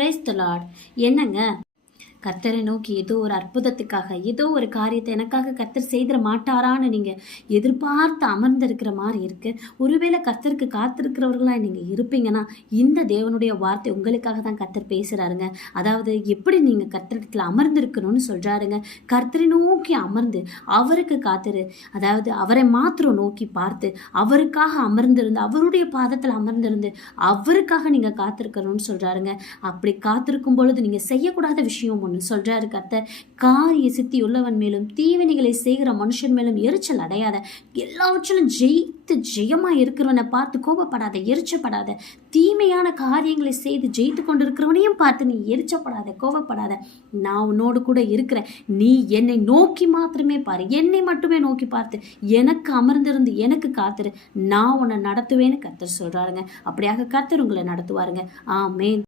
Praise the Lord. என்னங்க, கர்த்தரை நோக்கி ஏதோ ஒரு அற்புதத்துக்காக ஏதோ ஒரு காரியத்தை எனக்காக கர்த்தர் செய்திட மாட்டாரான்னு நீங்க எதிர்பார்த்து அமர்ந்திருக்கிற மாதிரி இருக்கு. ஒருவேளை கர்த்தருக்கு காத்திருக்கிறவர்களா நீங்க இருப்பீங்கன்னா இந்த தேவனுடைய வார்த்தை உங்களுக்காக தான் கர்த்தர் பேசுறாருங்க. அதாவது எப்படி நீங்க கர்த்தரிடத்துல அமர்ந்திருக்கணும்னு சொல்றாருங்க. கர்த்தரை நோக்கி அமர்ந்து அவருக்கு காத்திரு. அதாவது அவரை மாத்திரம் நோக்கி பார்த்து அவருக்காக அமர்ந்திருந்து அவருடைய பாதத்தில் அமர்ந்திருந்து அவருக்காக நீங்க காத்திருக்கணும்னு சொல்றாருங்க. அப்படி காத்திருக்கும் பொழுது நீங்க செய்யக்கூடாத விஷயம் சொல்றாரு கர்த்தர். காரிய சித்தி உள்ளவன் மேலும் தீவினைகளை செய்கிற மனுஷன் மேலும் எரிச்சல் அடையாத, எல்லாவற்றிலும் ஜெயித்து ஜெயமா இருக்கிறவனை பார்த்து கோபப்படாத, எரிச்சப்படாத. தீமையான காரியங்களை செய்து ஜெயித்து கொண்டிருக்கிறவனையும் பார்த்து நீ எரிச்சப்படாத, கோபப்படாத. நான் உன்னோடு கூட இருக்கிறேன். நீ என்னை நோக்கி மாத்திரமே பாரு, என்னை மட்டுமே நோக்கி பார்த்து எனக்கு அமர்ந்திருந்து எனக்கு காத்துரு, நான் உன்னை நடத்துவேன்னு கர்த்தர் சொல்றாருங்க. அப்படியாக கர்த்தர் உங்களை நடத்துவாருங்க. ஆமென்.